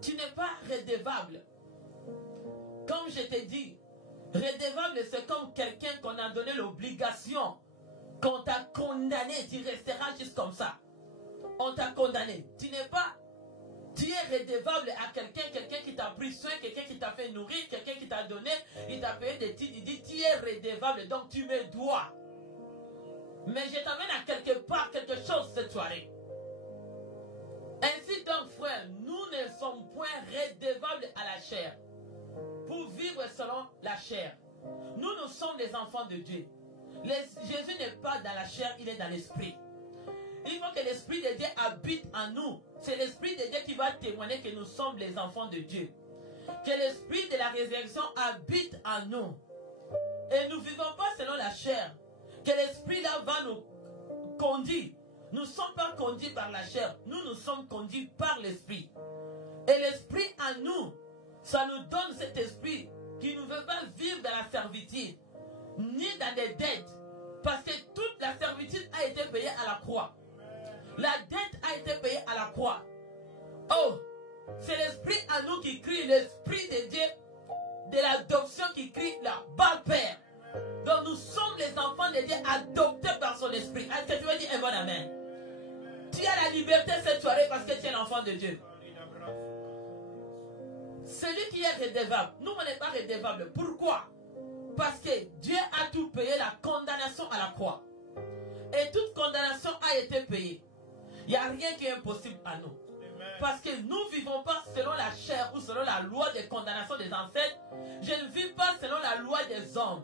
Tu n'es pas redevable. Comme je t'ai dit, redevable, c'est comme quelqu'un qu'on a donné l'obligation, qu'on t'a condamné, tu resteras juste comme ça. On t'a condamné. Tu n'es pas, tu es redevable à quelqu'un qui t'a pris soin, quelqu'un qui t'a fait nourrir, quelqu'un qui t'a donné, il t'a payé des titres, il dit tu es redevable, donc tu me dois. Mais je t'amène à quelque part, quelque chose cette soirée. Ainsi donc, frère, nous ne sommes point redevables à la chair pour vivre selon la chair. Nous sommes les enfants de Dieu. Jésus n'est pas dans la chair, il est dans l'esprit. Il faut que l'esprit de Dieu habite en nous. C'est l'esprit de Dieu qui va témoigner que nous sommes les enfants de Dieu. Que l'esprit de la résurrection habite en nous. Et nous ne vivons pas selon la chair. Que l'esprit là va nous conduire. Nous ne sommes pas conduits par la chair. Nous sommes conduits par l'esprit. Et l'esprit en nous, ça nous donne cet esprit qui ne veut pas vivre dans la servitude, ni dans des dettes. Parce que toute la servitude a été payée à la croix. La dette a été payée à la croix. Oh, c'est l'esprit en nous qui crie, l'esprit de Dieu, de l'adoption qui crie là-bas, Père. Donc nous sommes les enfants de Dieu adoptés par son esprit. Est-ce que tu veux dire un bon amen? Tu as la liberté cette soirée parce que tu es l'enfant de Dieu. Celui qui est redevable, nous on n'est pas redevable. Pourquoi? Parce que Dieu a tout payé, la condamnation à la croix. Et toute condamnation a été payée. Il n'y a rien qui est impossible à nous. Parce que nous ne vivons pas selon la chair ou selon la loi de condamnation des ancêtres. Je ne vis pas selon la loi des hommes.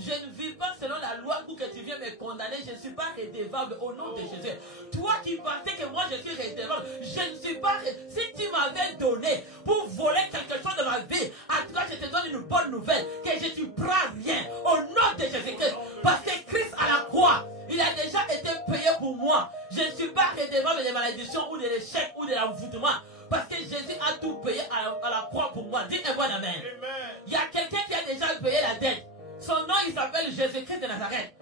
Je ne vis pas selon la loi où que tu viens me condamner. Je ne suis pas redevable au nom de Jésus. Toi qui pensais que moi je suis redevable, je ne suis pas. Si tu m'avais donné pour voler quelque chose de ma vie, en tout cas je te donne une bonne nouvelle, que je ne suis prends rien au nom de Jésus-Christ. Parce que Christ à la croix, il a déjà été payé pour moi. Je ne suis pas redevable des malédictions ou de l'échec ou de l'envoûtement. Parce que Jésus a tout payé à la croix pour moi. Dites un bon amen. Il y a quelqu'un qui a déjà payé la dette. Son nom, il s'appelle Jésus-Christ de Nazareth.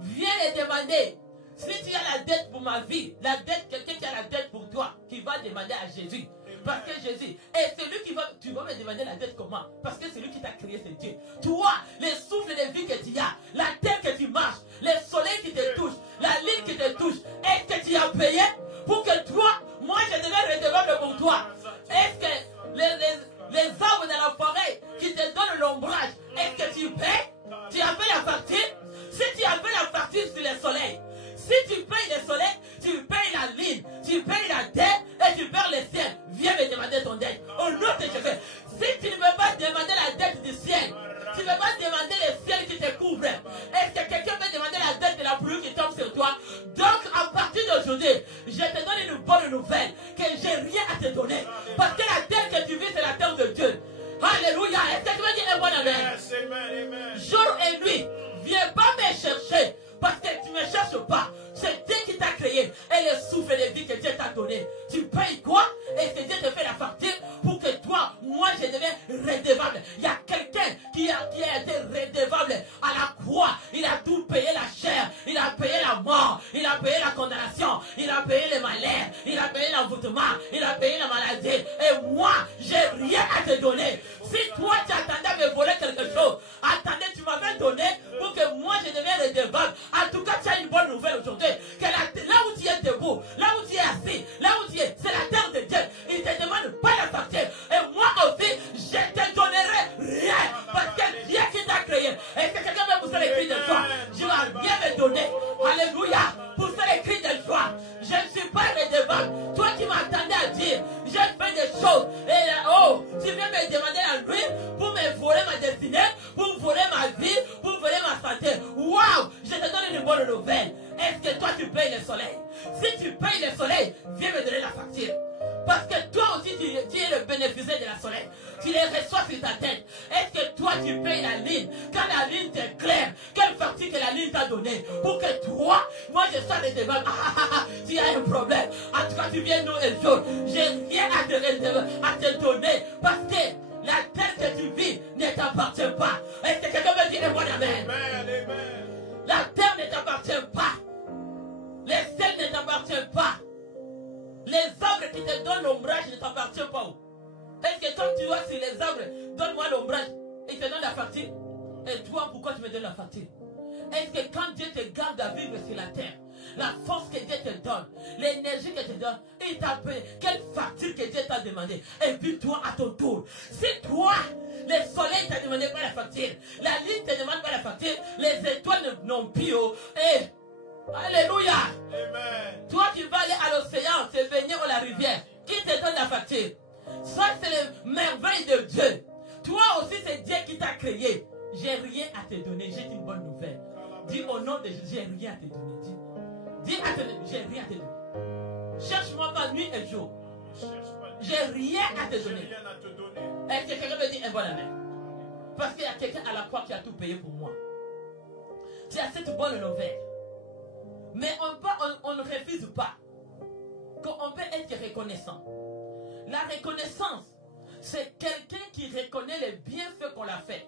Viens les demander. Si tu as la dette pour ma vie, la dette, quelqu'un qui a la dette pour toi, qui va demander à Jésus. Parce que Jésus, et celui qui va, tu vas me demander la dette comment? Parce que c'est lui qui t'a créé, c'est Dieu. Toi, les souffles de vie que tu as, la terre que tu marches, les soleils qui te touchent, la ligne qui te touche, est-ce que tu as payé pour que toi, moi je devienne redevable pour toi? Est-ce que les arbres de la forêt qui te donnent l'ombrage, est-ce que tu payes? Tu as payé la facture? Si tu as payé la facture sur le soleil, si tu payes le soleil, tu payes la ligne, tu payes la terre et tu perds le ciel. Viens me demander ton dette. Au nom de Jésus. Si tu ne veux pas demander la dette du ciel, tu ne veux pas demander le ciel qui te couvre. Est-ce que quelqu'un peut demander la dette de la pluie qui tombe sur toi? Donc à partir d'aujourd'hui, je te donne une bonne nouvelle, que j'ai rien à te donner. Parce que la terre que tu vis, c'est la terre de Dieu. Alléluia. Est-ce que tu veux dire un bon amen? Jour et nuit, viens pas me chercher. Parce que tu ne me cherches pas. C'est Dieu qui t'a créé. Et le souffle de vie que Dieu t'a donné. Tu payes quoi? Et que Dieu te fait la facture pour que toi, moi, je devienne redevable. Il y a quelqu'un qui a été redevable à la croix. Il a tout payé, la chair. Il a payé la mort. Il a payé la condamnation. Il a payé le malheur. Il a payé l'envoûtement. Il a payé la maladie. Et moi, j'ai rien à te donner. Si toi, tu attendais à me voler quelque chose, attendez, tu m'avais donné pour que moi, je devienne redevable. En tout cas, tu as une bonne nouvelle aujourd'hui. Que là où tu es debout, là où tu es assis, là où tu es, c'est la terre de Dieu. Il ne te demande pas la facture. Et moi aussi, je te donnerai rien. Parce que Dieu qui t'a créé. Est-ce que quelqu'un veut pousser les cris de joie? Je vais rien me donner. Alléluia. Pousser les cris de joie. Je ne suis pas redevable. Toi qui m'attendais à dire, j'ai fait des choses. Et oh, tu viens me demander la nuit pour me voler ma destinée, pour voler ma vie, pour voler ma santé. Waouh, je te donne une bonne nouvelle. Est-ce que toi tu payes le soleil? Si tu payes le soleil, viens me donner la facture. Parce que toi aussi tu es le bénéficiaire de la soleil. Tu les reçois sur ta tête. Est-ce que toi tu payes la ligne? Quand la ligne t'est claire, quelle facture que la ligne t'a donnée? Pour que toi, moi je sois redevable. Tu as un problème. En tout cas tu viens nous un jour. J'ai rien à te donner. Parce que la terre que tu vis ne t'appartient pas. Est-ce que quelqu'un veut dire un bon amen? La terre ne t'appartient pas. Les ciels ne t'appartiennent pas. Les arbres qui te donne l'ombrage ne t'appartient pas. Est-ce que quand tu vois sur les arbres, donne-moi l'ombrage, il te donne la facture? Et toi, pourquoi tu me donnes la facture? Est-ce que quand Dieu te garde à vivre sur la terre, la force que Dieu te donne, l'énergie que te donne, il t'a payé, quelle facture que Dieu t'a demandé? Et puis toi, à ton tour, si toi, le soleil t'a demandé pas la facture, la lune te demande pas la facture, les étoiles n'ont plus. Et alléluia. Amen. Toi qui vas aller à l'océan, te baigner ou la rivière, qui te donne la facture? Ça, c'est le merveille de Dieu. Toi aussi, c'est Dieu qui t'a créé. J'ai rien à te donner. J'ai une bonne nouvelle. Dis au nom de Jésus, j'ai rien à te donner. Dis à te donner, j'ai rien à te donner. Cherche-moi pas nuit et jour. J'ai rien à te donner. Est-ce que quelqu'un me dit un bon amen? Parce qu'il y a quelqu'un à la croix qui a tout payé pour moi. Tu as cette bonne nouvelle. Mais on ne refuse pas qu'on peut être reconnaissant. La reconnaissance, c'est quelqu'un qui reconnaît les bienfaits qu'on a fait.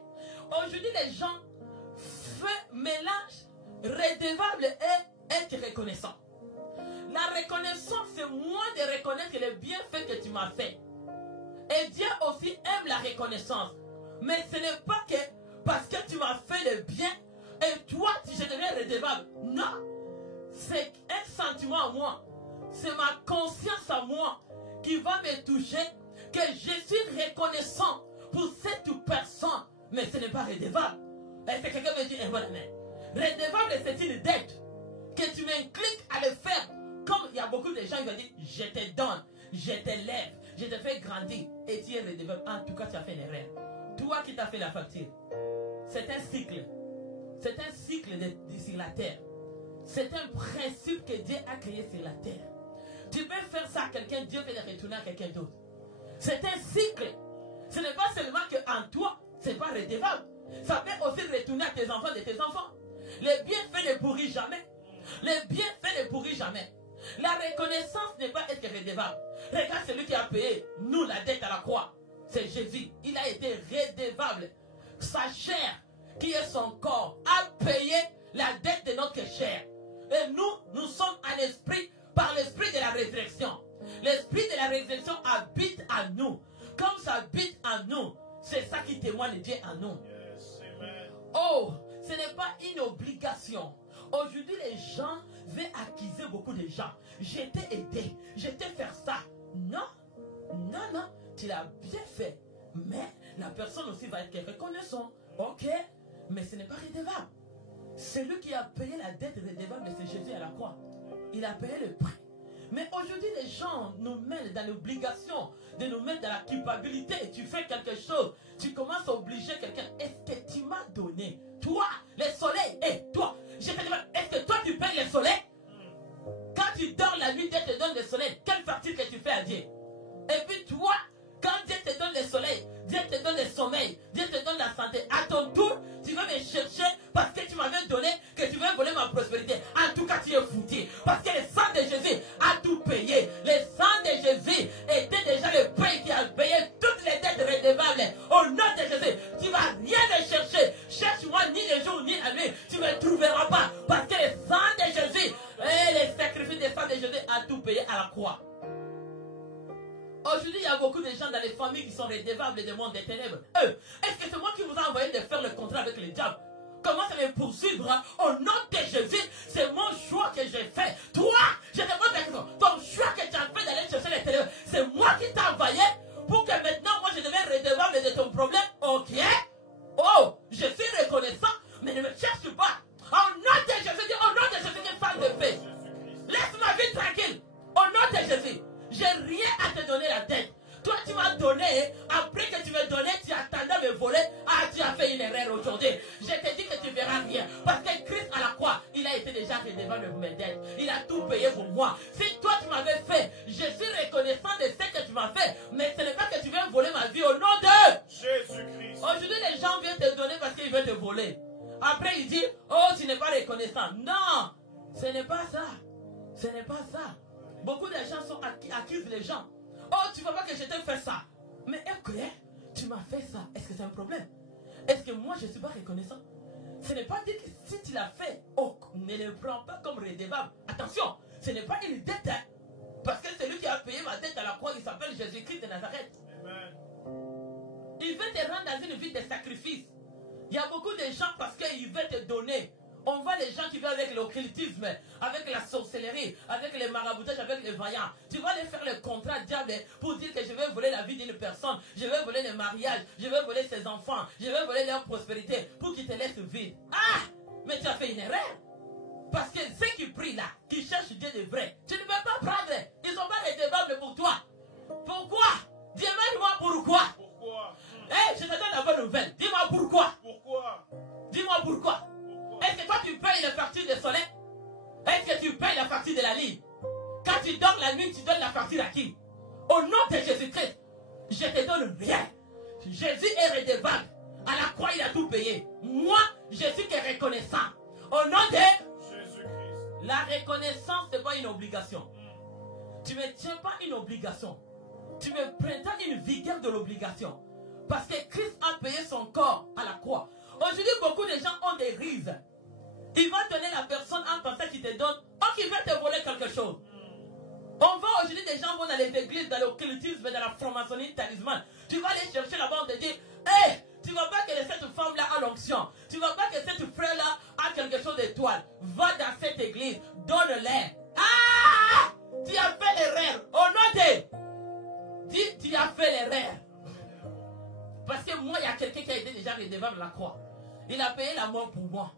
Aujourd'hui, les gens mélangent redevable et être reconnaissant. La reconnaissance, c'est moins de reconnaître les bienfaits que tu m'as fait. Et Dieu aussi aime la reconnaissance. Mais ce n'est pas que parce que tu m'as fait le bien et toi, je deviens redevable. Non. C'est un sentiment à moi. C'est ma conscience à moi qui va me toucher, que je suis reconnaissant pour cette personne. Mais ce n'est pas redevable. Est-ce que quelqu'un me dit un bon amen? Redevable, c'est une dette que tu m'incliques à le faire. Comme il y a beaucoup de gens qui vont dire, je te donne, je t'élève, je te fais grandir. Et tu es redevable. En tout cas, tu as fait une erreur. Toi qui t'as fait la facture. C'est un cycle. C'est un cycle sur la terre. C'est un principe que Dieu a créé sur la terre. Tu peux faire ça à quelqu'un, Dieu peut le retourner à quelqu'un d'autre. C'est un cycle. Ce n'est pas seulement qu'en toi, ce n'est pas redevable. Ça peut aussi retourner à tes enfants de tes enfants. Les bienfaits ne pourrissent jamais. Les bienfaits ne pourrissent jamais. La reconnaissance n'est pas être redevable. Regarde celui qui a payé, nous, la dette à la croix. C'est Jésus. Il a été redevable. Sa chair, qui est son corps, a payé la dette de notre chair. Et nous sommes en esprit par l'esprit de la résurrection. L'esprit de la résurrection habite en nous. Comme ça habite en nous, c'est ça qui témoigne Dieu en nous. Yes, oh, ce n'est pas une obligation. Aujourd'hui, les gens veulent accuser beaucoup de gens. Je t'ai aidé, je t'ai fait ça. Non, non, non, tu l'as bien fait. Mais la personne aussi va être reconnaissante. Ok, mais ce n'est pas redevable. Celui qui a payé la dette redevable, c'est Jésus à la croix. Il a payé le prix. Mais aujourd'hui, les gens nous mettent dans l'obligation de nous mettre dans la culpabilité. Tu fais quelque chose, tu commences à obliger quelqu'un. Est-ce que tu m'as donné, toi, le soleil, et toi, je te demande, est-ce que toi tu payes le soleil? Quand tu dors la nuit, Dieu te donne le soleil. Quelle facture que tu fais à Dieu? Et puis toi, quand Dieu te donne le soleil, Dieu te donne le sommeil, Dieu te donne la santé. À ton tour, tu vas me chercher parce que tu m'avais donné, que tu veux voler ma prospérité. En tout cas, tu es foutu. Parce que le sang de Jésus a tout payé. Le sang de Jésus était déjà le prix qui a payé toutes les dettes redevables. Au nom de Jésus, tu ne vas rien me chercher. Cherche-moi ni le jour ni la nuit. Tu ne me trouveras pas. Parce que le sang de Jésus et le sacrifice du sang de Jésus a tout payé à la croix. Aujourd'hui, il y a beaucoup de gens dans les familles qui sont redevables du monde des ténèbres. Est-ce que c'est moi qui vous ai envoyé de faire le contrat avec le diable? Commence à me poursuivre, hein? Au nom de Jésus, c'est mon choix que j'ai fait. Toi, je te pose la question. Ton choix que tu as fait d'aller chercher les ténèbres, c'est moi qui t'ai envoyé pour que maintenant, moi, je devienne redevable de ton problème. Ok? Oh, je suis reconnaissant, mais ne me cherche pas. Au nom de Jésus, au nom de Jésus, une femme de paix. Laisse ma vie tranquille. Au nom de Jésus. J'ai rien à te donner la tête. Toi, tu m'as donné, après que tu me donnais, tu attendais à me voler. Ah, tu as fait une erreur aujourd'hui. Je te dis que tu ne verras rien. Parce que Christ à la croix, il a été déjà redevable de mes dettes. Il a tout payé pour moi. Si toi, tu m'avais fait, je suis reconnaissant de ce que tu m'as fait. Mais ce n'est pas que tu viens voler ma vie au nom de Jésus-Christ. Aujourd'hui, les gens viennent te donner parce qu'ils veulent te voler. Après, ils disent, oh, tu n'es pas reconnaissant. Non, ce n'est pas ça. Ce n'est pas ça. Beaucoup de gens accusent les gens. Oh, tu ne vois pas que je t'ai fait ça. Mais ok, tu m'as fait ça. Est-ce que c'est un problème? Est-ce que moi, je ne suis pas reconnaissant? Ce n'est pas dit que si tu l'as fait, oh, ne le prends pas comme redevable. Attention, ce n'est pas une dette. Hein. Parce que celui qui a payé ma dette à la croix, il s'appelle Jésus-Christ de Nazareth. Amen. Il veut te rendre dans une vie de sacrifice. Il y a beaucoup de gens parce qu'il veut te donner. On voit les gens qui vivent avec l'occultisme, avec la sorcellerie, avec les maraboutages, avec les voyants. Tu vas les faire le contrat diable pour dire que je vais voler la vie d'une personne, je vais voler le mariage, je vais voler ses enfants, je vais voler leur prospérité pour qu'ils te laissent vide. Ah! Mais tu as fait une erreur. Parce que ceux qui prient là, qui cherchent Dieu de vrai, tu ne peux pas prendre. Ils ne sont pas redevables pour toi. Pourquoi? Dis-moi pourquoi. Pourquoi? Je te donne la bonne nouvelle. Dis-moi pourquoi. Pourquoi? Dis-moi pourquoi. Est-ce que toi tu payes la facture de soleil? Est-ce que tu payes la facture de la ligne? Quand tu dors la nuit, tu donnes la facture à qui? Au nom de Jésus-Christ, je te donne rien. Jésus est redevable. À la croix, il a tout payé. Moi, je suis que reconnaissant. Au nom de Jésus-Christ. La reconnaissance, ce n'est pas une obligation. Tu ne me tiens pas une obligation. Tu me prétends une vigueur de l'obligation. Parce que Christ a payé son corps à la croix. Aujourd'hui, beaucoup de gens ont des rises. Il va donner la personne en pensant qu'il te donne, ou qu'il va te voler quelque chose. On voit aujourd'hui des gens vont dans les églises, dans l'occultisme, dans la franc-maçonnerie, talisman. Tu vas aller chercher là-bas, on te dit, hé, tu ne vois pas que cette femme-là a l'onction. Tu ne vois pas que cette frère-là a quelque chose d'étoile. Va dans cette église, donne-les. Ah! Tu as fait l'erreur. Au nom de... Dis, tu as fait l'erreur. Parce que moi, il y a quelqu'un qui a été déjà redevable à la croix. Il a payé la mort pour moi.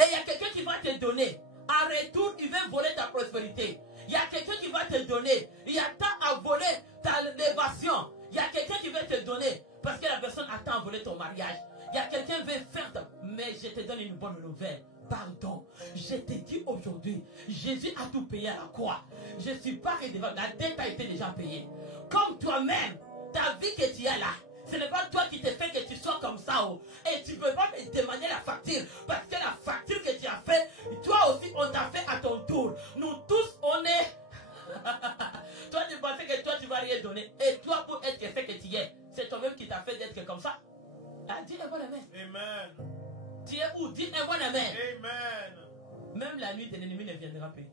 Et il y a quelqu'un qui va te donner. En retour, il veut voler ta prospérité. Il y a quelqu'un qui va te donner. Il attend à voler ta élévation. Il y a quelqu'un qui veut te donner. Parce que la personne attend à voler ton mariage. Il y a quelqu'un qui veut faire... Mais je te donne une bonne nouvelle. Pardon. Je te dis aujourd'hui, Jésus a tout payé à la croix. Je ne suis pas redevable. La dette a été déjà payée. Comme toi-même, ta vie que tu as là, ce n'est pas toi qui te fais que tu sois comme ça. Oh. Et tu ne peux pas me demander la facture. Parce que la facture que tu as fait, toi aussi, on t'a fait à ton tour. Nous tous, on est... Toi, tu pensais que toi, tu ne vas rien donner. Et toi, pour être ce que tu es, c'est toi-même qui t'a fait d'être comme ça. Ah, dis un bon amen. Amen. Tu es où? Dis un bon amen. Amen. Même la nuit de l'ennemi ne viendra plus.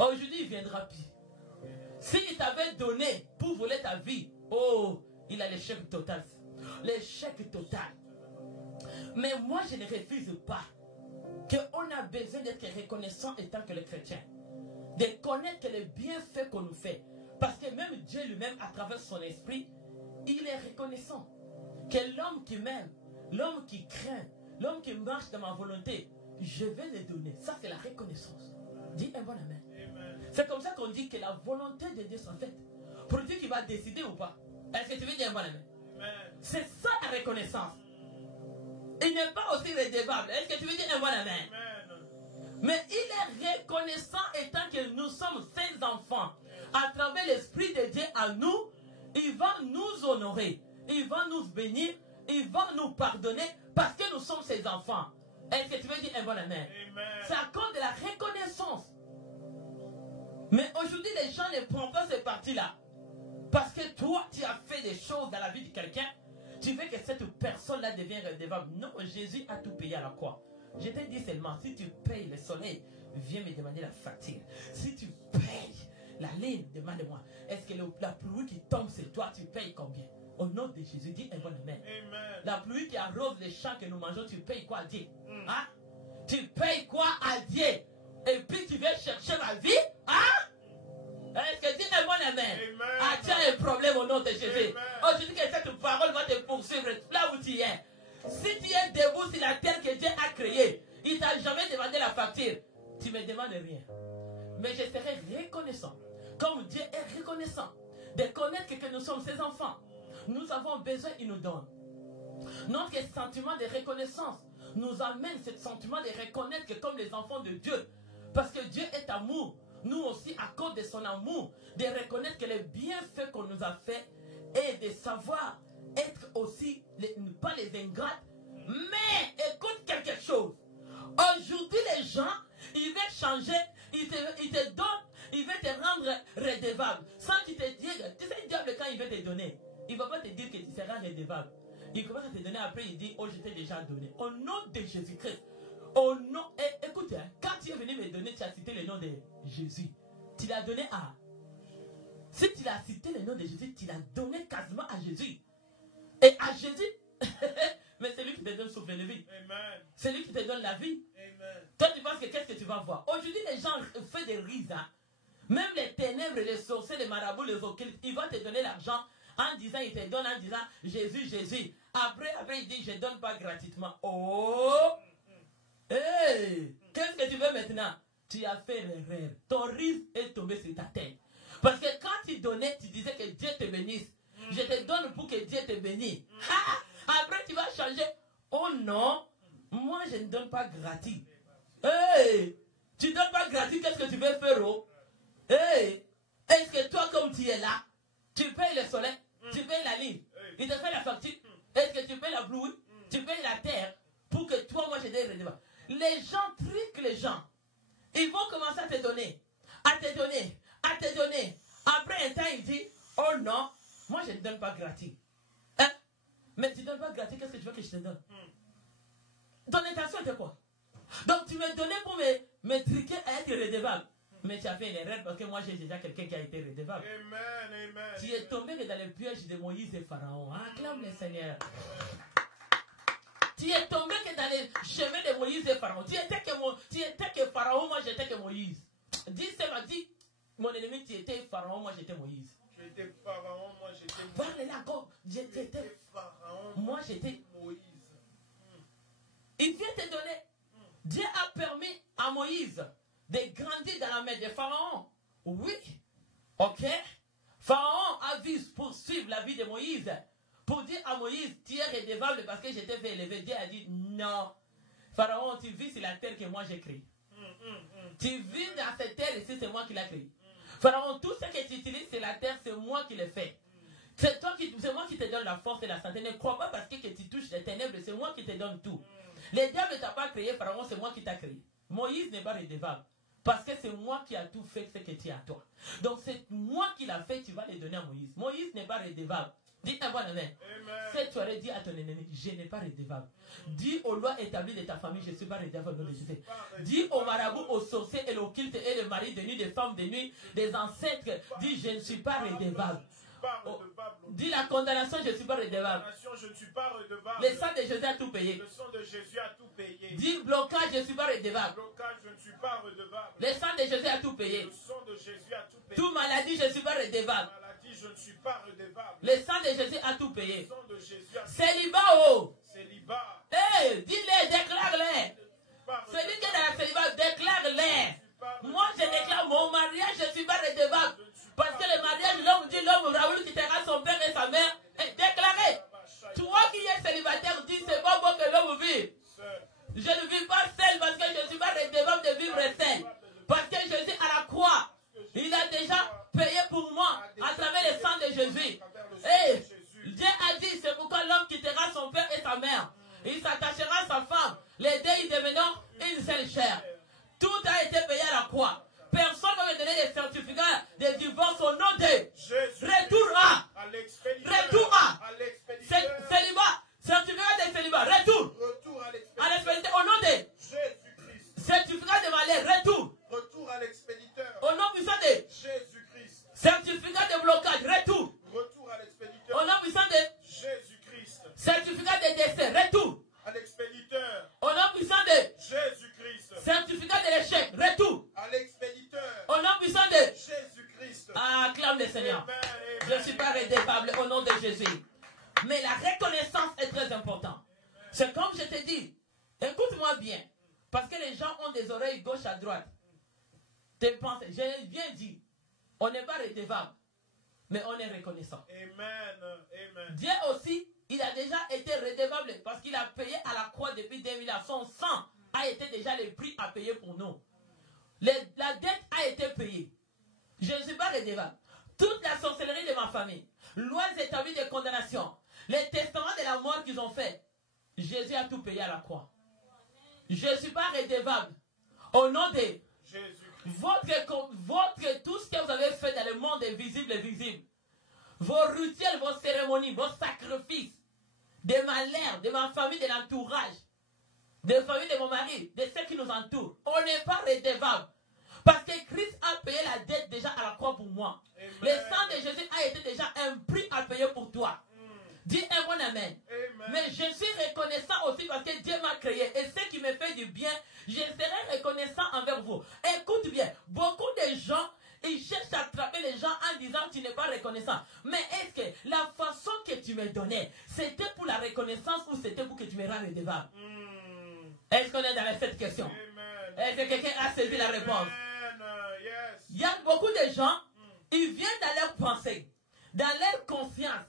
Aujourd'hui, il viendra plus. S'il t'avait donné pour voler ta vie, oh, il a l'échec total. L'échec total. Mais moi, je ne refuse pas qu'on a besoin d'être reconnaissant étant que les chrétiens. De connaître les bienfaits qu'on nous fait. Parce que même Dieu lui-même, à travers son esprit, il est reconnaissant. Que l'homme qui m'aime, l'homme qui craint, l'homme qui marche dans ma volonté, je vais le donner. Ça, c'est la reconnaissance. Dis un bon amen. C'est comme ça qu'on dit que la volonté de Dieu soit faite. Pour Dieu qui va décider ou pas. Est-ce que tu veux dire un bon amen? C'est ça la reconnaissance. Il n'est pas aussi redevable. Est-ce que tu veux dire un bon amen? Mais il est reconnaissant étant que nous sommes ses enfants. À travers l'Esprit de Dieu à nous, il va nous honorer. Il va nous bénir. Il va nous pardonner parce que nous sommes ses enfants. Est-ce que tu veux dire un bon amen? C'est à cause de la reconnaissance. Mais aujourd'hui, les gens ne prennent pas cette partie-là. Parce que toi, tu as fait des choses dans la vie de quelqu'un. Tu veux que cette personne-là devienne redevable. Non, Jésus a tout payé à la croix. Je te dis seulement, si tu payes le soleil, viens me demander la facture. Si tu payes la ligne, demande-moi. Est-ce que la pluie qui tombe sur toi, tu payes combien? Au nom de Jésus, dis un bon amen. La pluie qui arrose les champs que nous mangeons, tu payes quoi à Dieu? Hein? Tu payes quoi à Dieu? Et puis tu viens chercher la vie? Hein? Est-ce que dis un bon amen? Ah, tu as un problème au nom de Jésus. Aujourd'hui, que cette parole va te poursuivre là où tu es. Si tu es debout sur la terre que Dieu a créée, il ne t'a jamais demandé la facture. Tu ne me demandes rien. Mais je serai reconnaissant. Comme Dieu est reconnaissant. De connaître que nous sommes ses enfants. Nous avons besoin, il nous donne. Notre sentiment de reconnaissance nous amène ce sentiment de reconnaître que comme les enfants de Dieu. Parce que Dieu est amour. Nous aussi, à cause de son amour, de reconnaître que les bienfaits qu'on nous a fait et de savoir être aussi, pas les ingrates. Mais écoute quelque chose. Aujourd'hui, les gens, ils veulent changer, ils te donnent, ils veulent te rendre redevable. Sans qu'ils te disent, tu sais, le diable, quand il veut te donner, il ne va pas te dire que tu seras redevable. Il commence à te donner, après il dit, oh, je t'ai déjà donné. Au nom de Jésus-Christ. Au nom, écoute, hein, quand tu es venu me donner, tu as cité le nom de Jésus. Tu l'as donné à Si tu as cité le nom de Jésus, tu l'as donné quasiment à Jésus. Et à Jésus, mais c'est lui qui te donne souffle de vie. Amen. C'est lui qui te donne la vie. Amen. Toi, tu penses que qu'est-ce que tu vas voir? Aujourd'hui, les gens font des rises. Hein? Même les ténèbres, les sorciers, les marabouts, les occultes, ils vont te donner l'argent en disant, ils te donnent en disant Jésus, Jésus. Après, il dit, je ne donne pas gratuitement. Oh! Hey! Qu'est-ce que tu veux maintenant? Tu as fait l'erreur. Ton risque est tombé sur ta tête. Parce que quand tu donnais, tu disais que Dieu te bénisse. Je te donne pour que Dieu te bénisse. Après, tu vas changer. Oh non, moi je ne donne pas gratuit. Hey! Tu ne donnes pas gratuit, qu'est-ce que tu veux faire? Oh? Hey! Est-ce que toi, comme tu es là, tu payes le soleil, tu payes la ligne, il te fait la facture? Est-ce que tu payes la pluie, tu payes la terre pour que toi, moi, je te redevance? Les gens triquent les gens. Ils vont commencer à te donner, à te donner, à te donner. Après un temps, il dit, oh non, moi je ne donne pas gratuit. Hein? Mais tu ne donnes pas gratuit, qu'est-ce que tu veux que je te donne? Ton intention était quoi? Donc tu me donnais pour me triquer à être redevable. Mais tu as fait une erreur parce que moi j'ai déjà quelqu'un qui a été redevable. Amen. Amen. Tu es tombé dans le piège de Moïse et Pharaon. Acclame le Seigneur. Tu es tombé que dans les chemins de Moïse et Pharaon. Tu étais que Pharaon, moi j'étais que Moïse. Dis mon ennemi, tu étais Pharaon, moi j'étais Moïse. J'étais Pharaon, moi j'étais Moïse. Parle là, go. J'étais Pharaon, moi j'étais Moïse. Il vient te donner. Dieu a permis à Moïse de grandir dans la main de Pharaon. Oui. Ok. Pharaon a vu poursuivre la vie de Moïse. Pour dire à Moïse, tu es redevable parce que je t'ai fait élever. Dieu a dit, non. Pharaon, tu vis sur la terre que moi j'ai créée. Tu vis dans cette terre ici, c'est moi qui l'ai créée. Pharaon, tout ce que tu utilises sur la terre, c'est moi qui l'ai fait. C'est moi qui te donne la force et la santé. Ne crois pas parce que tu touches les ténèbres, c'est moi qui te donne tout. Les diables ne t'ont pas créé, Pharaon, c'est moi qui t'ai créé. Moïse n'est pas redevable. Parce que c'est moi qui a tout fait ce que tu as à toi. Donc c'est moi qui l'a fait, tu vas les donner à Moïse. Moïse n'est pas redevable. Dis un bon amen. Si tu aurais dit à ton ennemi, je n'ai pas redevable. Dis aux lois établies de ta famille, je ne suis pas redevable. Dis aux marabouts, aux sorciers et aux occultes et les maris de nuit, des femmes de nuit, des ancêtres, dis je ne suis pas redevable. Oh, dis la condamnation, je ne suis pas redevable. Je ne suis pas redevable. Le sang de Jésus a tout payé. Le sang de Jésus a tout payé. Dis blocage, je ne suis pas redevable. Blocage, je ne suis pas redevable. Le sang de Jésus a tout payé. Le sang de Jésus a tout payé. Toute maladie, je ne suis pas redevable. Maladie, je ne suis pas redevable. Le sang de Jésus a tout payé. Le sang de Jésus a tout Célibat, oh! Célibat. Hey, dis-les, déclare-les. Celui qui est dans la célibat, déclare-les. Moi, je déclare mon mariage, je ne suis pas redevable. Parce que le mariage, l'homme dit, l'homme Raoul quittera son père et sa mère. Déclarez. Toi qui es célibataire, dis, c'est pas bon que l'homme vive. Je ne vis pas seul parce que je ne suis pas redevable de vivre seul. Parce que Jésus à la croix, il a déjà payé pour moi à travers le sang de Jésus. Et Dieu a dit, c'est pourquoi l'homme quittera son père et sa mère. Il s'attachera à sa femme. Les deux, ils deviendront une seule chair. Tout a été payé à la croix. Personne ne va me donner des certificats de divorce au nom de Jésus. Retour à célibat. Certificat de célibat. Retour à l'expéditeur au nom de Jésus-Christ. Certificat de malheur. Retour à l'expéditeur. Au nom puissant de Jésus-Christ. certificat de blocage. Retour à l'expéditeur. Au nom puissant de Jésus-Christ. certificat de décès. À l'expéditeur. Au nom puissant de Jésus-Christ. certificat de l'échec. À l'expéditeur. Au nom puissant de Jésus-Christ. acclame le Seigneur. Je ne suis pas redevable au nom de Jésus. Mais la reconnaissance est très importante. C'est comme je te dis. Écoute-moi bien. Parce que les gens ont des oreilles gauche à droite. J'ai bien dit. On n'est pas redevable. Mais on est reconnaissant. Amen. Dieu aussi, il a déjà été redevable. Parce qu'il a payé à la croix depuis 2000 ans. Son sang a été déjà le prix à payer pour nous. La dette a été payée. Je ne suis pas redevable. Toute la sorcellerie de ma famille, lois établies de condamnation, les testaments de la mort qu'ils ont fait, Jésus a tout payé à la croix. Je ne suis pas redevable. Au nom de votre tout ce que vous avez fait dans le monde invisible et visible, vos rituels, vos cérémonies, vos sacrifices, de ma mère, de ma famille, de l'entourage, de la famille de mon mari, de ceux qui nous entourent, on n'est pas redevable. Parce que Christ a payé la dette déjà à la croix pour moi. Amen. Le sang de Jésus a été déjà un prix à payer pour toi. Dis un bon amen. Amen. Mais je suis reconnaissant aussi parce que Dieu m'a créé. Et ce qui me fait du bien, je serai reconnaissant envers vous. Écoute bien, beaucoup de gens, ils cherchent à attraper les gens en disant tu n'es pas reconnaissant. Mais est-ce que la façon que tu me donnais, c'était pour la reconnaissance ou c'était pour que tu me rendes redevable? Est-ce qu'on est dans cette question? Amen. Est-ce que quelqu'un a saisi la réponse? Amen. Yes. Il y a beaucoup de gens, ils viennent dans leur pensée, dans leur conscience.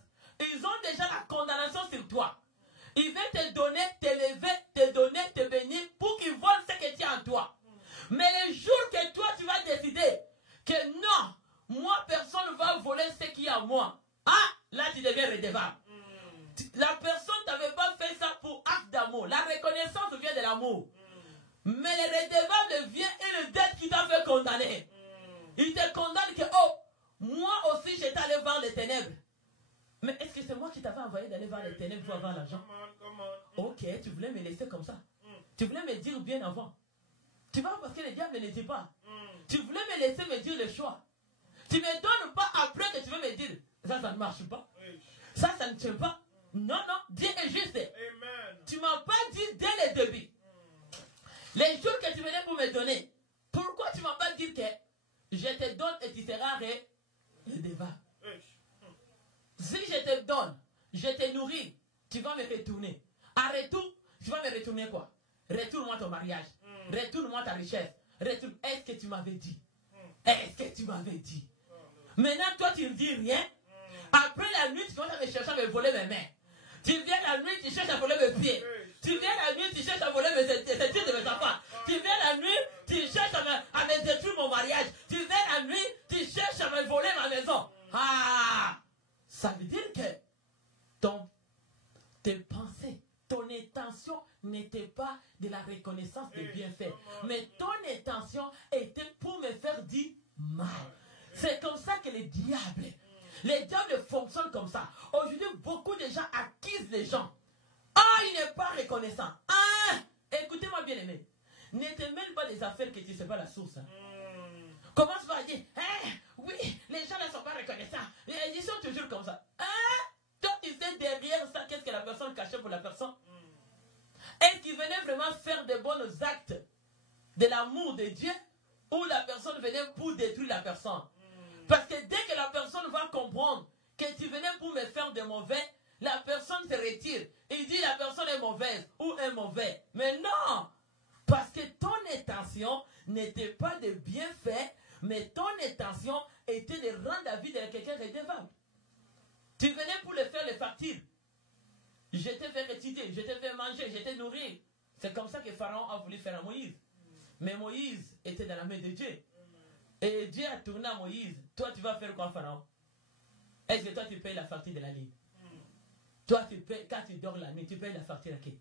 Ils ont déjà la condamnation sur toi. Ils veulent te donner, t'élever, te donner, te bénir pour qu'ils voient ce que tu as en toi. Mais le jour que toi tu vas décider que non, moi personne ne va voler ce qu'il y a en moi. Ah, là tu deviens redevable. La personne n'avait pas fait ça pour acte d'amour. La reconnaissance vient de l'amour. Mais le redevable vient et le dette qui t'a fait condamner. Il te condamne que, oh, moi aussi j'étais allé voir les ténèbres. Mais est-ce que c'est moi qui t'avais envoyé d'aller voir les ténèbres pour avoir l'argent? Ok, tu voulais me laisser comme ça. Tu voulais me dire bien avant. Tu vois, parce que le diable ne dit pas. Tu voulais me laisser me dire le choix. Tu ne me donnes pas après que tu veux me dire. Ça ne marche pas. Ça ne tient pas. Non, non, Dieu est juste. Amen. Tu ne m'as pas dit dès le début. Les jours que tu venais pour me donner, pourquoi tu ne m'as pas dit que je te donne et tu seras redevable? Si je te donne, je te nourris, tu vas me retourner. En retour, tu vas me retourner quoi? Retourne-moi ton mariage. Retourne-moi ta richesse. Est-ce que tu m'avais dit? Est-ce que tu m'avais dit? Maintenant, toi, tu ne dis rien. Après la nuit, tu commences à me chercher à me voler mes mains. Tu viens la nuit, tu cherches à voler mes pieds. Tu viens la nuit, tu cherches à voler mes tirs de mes enfants. Tu viens la nuit, tu cherches à me détruire mon mariage. Tu viens la nuit, tu cherches à me voler ma maison. Ah! Ça veut dire que tes pensées, ton intention n'était pas de la reconnaissance des bienfaits. Mais ton intention était pour me faire dire mal. C'est comme ça que le diable fonctionne comme ça. Aujourd'hui, beaucoup de gens accusent les gens. Ah, il n'est pas reconnaissant. Ah, écoutez-moi bien aimé. Ne te mêle pas des affaires que tu ne sais pas la source. Hein. Commence par dire, oui, les gens ne sont pas reconnaissants. Ils sont toujours comme ça. Toi, tu sais derrière ça, qu'est-ce que la personne cachait pour la personne? Est-ce qu'il venait vraiment faire de bons actes de l'amour de Dieu ou la personne venait pour détruire la personne? Parce que dès que la personne va comprendre que tu venais pour me faire de mauvais, la personne se retire. Il dit la personne est mauvaise ou est mauvais. Mais non! Parce que ton intention n'était pas de bien faire, mais ton intention était de rendre la vie de quelqu'un redevable. Tu venais pour le faire les factures. Je t'ai fait étudier, je t'ai fait manger, je t'ai nourri. C'est comme ça que Pharaon a voulu faire à Moïse. Mais Moïse était dans la main de Dieu. Et Dieu a tourné à Moïse. Toi, tu vas faire quoi, Pharaon? Est-ce que toi, tu payes la facture de la nuit? Toi, tu payes, quand tu dors la nuit, tu payes la facture à qui?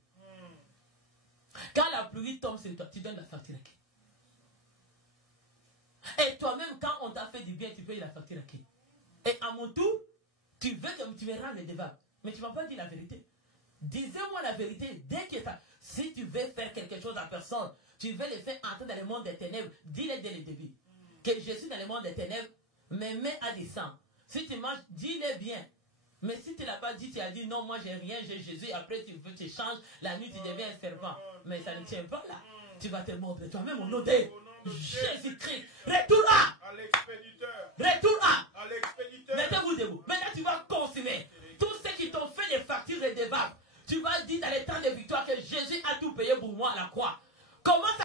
Quand la pluie tombe sur toi, tu donnes la facture à qui? Et toi-même, quand on t'a fait du bien, tu payes la facture à qui? Et à mon tour, tu veux que tu me rendes le débat. Mais tu ne m'as pas dit la vérité. Disez-moi la vérité. Dès que ça, si tu veux faire quelque chose à personne, tu veux le faire entrer dans le monde des ténèbres, dis-le dès le début. Que je suis dans le monde des ténèbres, mes mains à du sang. Si tu manges, dis-le bien. Mais si tu ne l'as pas dit, tu as dit non, moi j'ai rien, j'ai Jésus. Après tu changes, la nuit tu deviens un serpent. Mais ça ne tient pas là. Tu vas te mordre toi-même au nom de Jésus-Christ. Retourne À l'expéditeur. Retourne À l'expéditeur. Mettez-vous debout. Maintenant tu vas consommer. Tous ceux qui t'ont fait des factures redevables. Tu vas dire dans les temps de victoire que Jésus a tout payé pour moi à la croix.